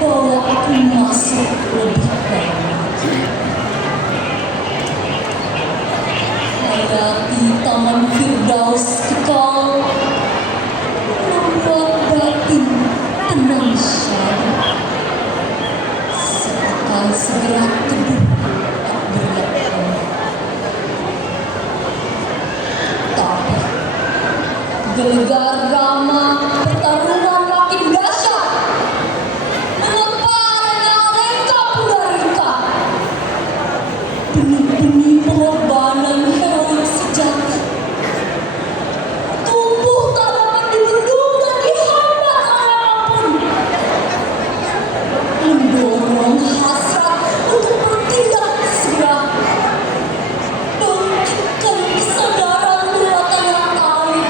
bahwa aku masuk lebih baik. Hayati Taman Firdaus kekal membuat batin tenang syadu. Seakan segera teduh tak berlaku. Tapi gelegar drama pertarungan makin dahsyat dengan parahnya reka penderita. Benih-benih pengorbanan heroik sejati tumbuh tak dapat dibendung dan dihambat oleh apapun, mendorong hasrat untuk bertindak segera, bangkitkan kesadaran muatan yang air.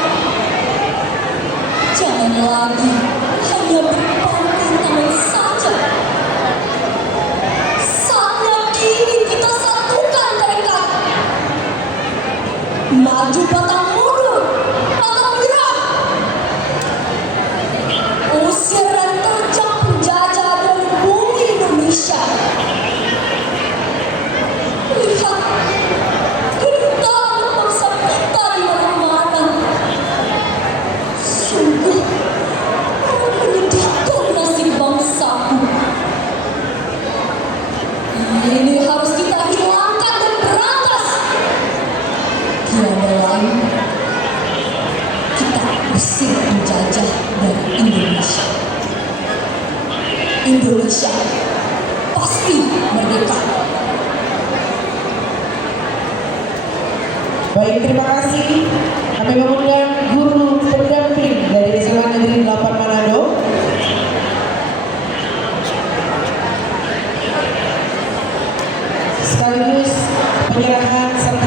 Jangan lagi hanya berpangku tangan saja. Saatnya kini kita satukan tekad. Maju pantang mundur, pantang menyerah. Usir dan terjang penjajah dari bumi Indonesia. Lihat kedutaan bangsa kita di mana-mana. Sungguh menyedihkan nasib bangsaku. Ini harus kita hilangkan dan berantas. Tiada lain, kita usir penjajah dari Indonesia. Indonesia pasti merdeka. Baik, terima kasih. Kami mengundang guru pendamping dari SMA Negeri 8 Manado. Sekaligus penyerahan serta